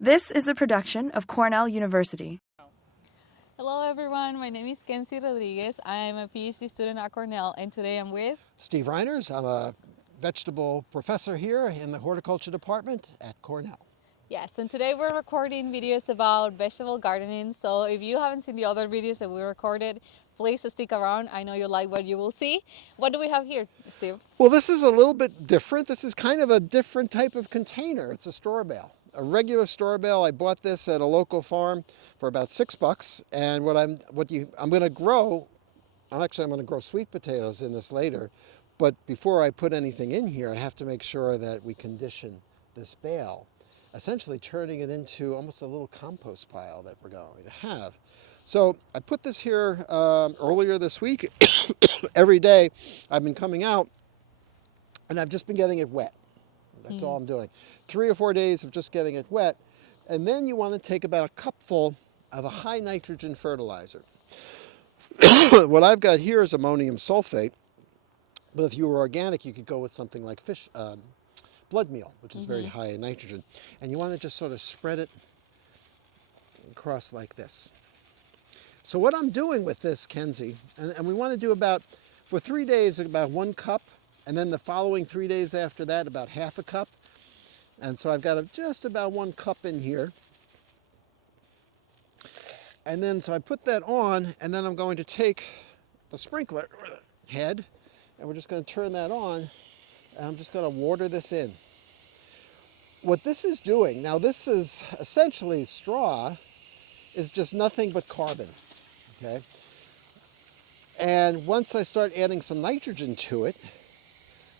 This is a production of Cornell University. Hello everyone, my name is Kensy Rodriguez. I'm a Ph.D. student at Cornell and today I'm with Steve Reiners. I'm a vegetable professor here in the horticulture department at Cornell. Yes, and today we're recording videos about vegetable gardening. So if you haven't seen the other videos that we recorded, please stick around. I know you like what you will see. What do we have here, Steve? Well, this is a little bit different. This is kind of a different type of container. It's a store bale. A regular store bale. I bought this at a local farm for about $6. And I'm going to grow, I'm going to grow sweet potatoes in this later. But before I put anything in here, I have to make sure that we condition this bale, essentially turning it into almost a little compost pile that we're going to have. So I put this here earlier this week. Every day I've been coming out and I've just been getting it wet. That's all I'm doing. 3 or 4 days of just getting it wet. And then you want to take about a cupful of a high nitrogen fertilizer. What I've got here is ammonium sulfate. But if you were organic, you could go with something like blood meal, which is very high in nitrogen. And you want to just sort of spread it across like this. So what I'm doing with this, Kensy, and we want to do for 3 days, about 1 cup, and then the following 3 days after that, about half a cup. And so I've got just about 1 cup in here. And then, so I put that on, and then I'm going to take the sprinkler head, and we're just going to turn that on, and I'm just going to water this in. What this is doing, now this is essentially straw, is just nothing but carbon, okay? And once I start adding some nitrogen to it,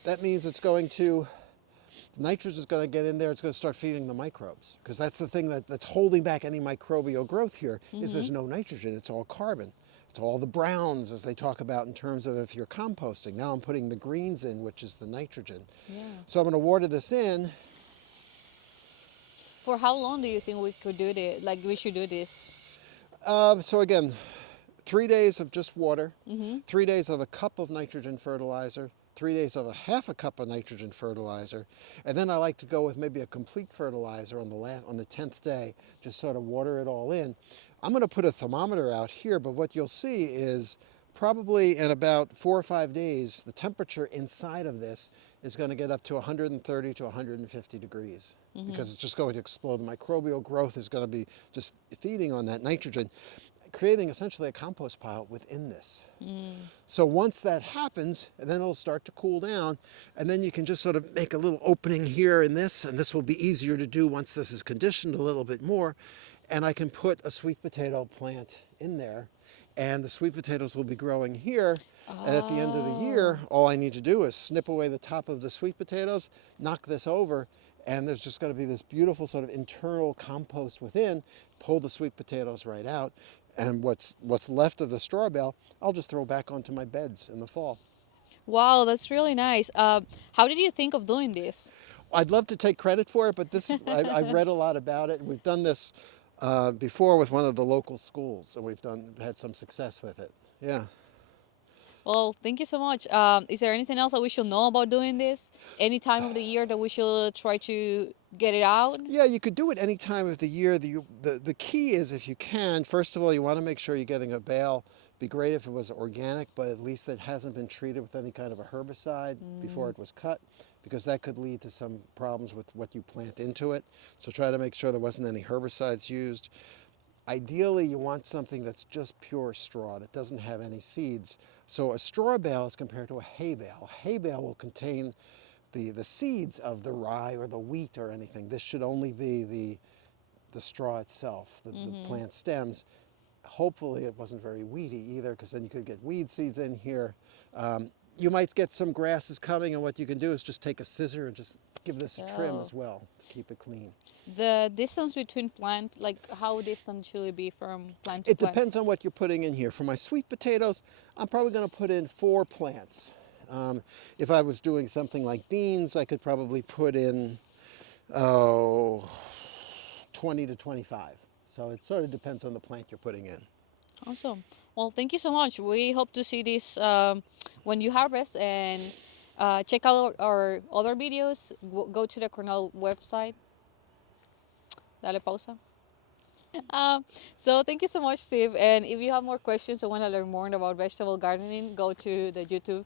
that means nitrogen is going to get in there, it's going to start feeding the microbes. Because that's the thing that's holding back any microbial growth here, is there's no nitrogen, it's all carbon. It's all the browns, as they talk about in terms of if you're composting. Now I'm putting the greens in, which is the nitrogen. Yeah. So I'm going to water this in. For how long do you think we could do this? Like we should do this? So again, 3 days of just water, 3 days of a cup of nitrogen fertilizer, 3 days of a half a cup of nitrogen fertilizer, and then I like to go with maybe a complete fertilizer on the 10th day, just sort of water it all in. I'm going to put a thermometer out here, but what you'll see is probably in about 4 or 5 days, the temperature inside of this is going to get up to 130 to 150 degrees because it's just going to explode. The microbial growth is going to be just feeding on that nitrogen, creating essentially a compost pile within this. So once that happens, then it'll start to cool down, and then you can just sort of make a little opening here in this, and this will be easier to do once this is conditioned a little bit more. And I can put a sweet potato plant in there, and the sweet potatoes will be growing here. And at the end of the year, all I need to do is snip away the top of the sweet potatoes, knock this over, and there's just going to be this beautiful sort of internal compost within. Pull the sweet potatoes right out, and what's left of the straw bale, I'll just throw back onto my beds in the fall. Wow, that's really nice. How did you think of doing this? I'd love to take credit for it, but I've read a lot about it. We've done this before with one of the local schools, and we've had some success with it. Yeah. Well, thank you so much. Is there anything else that we should know about doing this? Any time of the year that we should try to get it out? Yeah, you could do it any time of the year. The key is, if you can, first of all, you want to make sure you're getting a bale. Be great if it was organic, but at least it hasn't been treated with any kind of a herbicide before it was cut, because that could lead to some problems with what you plant into it. So try to make sure there wasn't any herbicides used. Ideally, you want something that's just pure straw, that doesn't have any seeds. So a straw bale is compared to a hay bale. A hay bale will contain the seeds of the rye or the wheat or anything. This should only be the straw itself, the plant stems. Hopefully it wasn't very weedy either, because then you could get weed seeds in here. You might get some grasses coming, and what you can do is just take a scissor and just give this a trim as well to keep it clean. The distance between plant, like how distant should it be from plant to It plant? depends on what you're putting in here. For my sweet potatoes, I'm probably going to put in 4 plants. If I was doing something like beans, I could probably put in 20 to 25. So it sort of depends on the plant you're putting in. Awesome. Well, thank you so much. We hope to see this when you harvest, and check out our other videos. Go to the Cornell website. Dale pausa. So thank you so much, Steve. And if you have more questions or want to learn more about vegetable gardening, go to the YouTube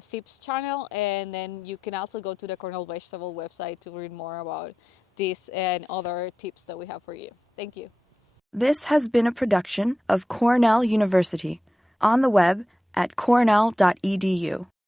Steve's channel, and then you can also go to the Cornell Vegetable website to read more about this and other tips that we have for you. Thank you. This has been a production of Cornell University, on the web at cornell.edu.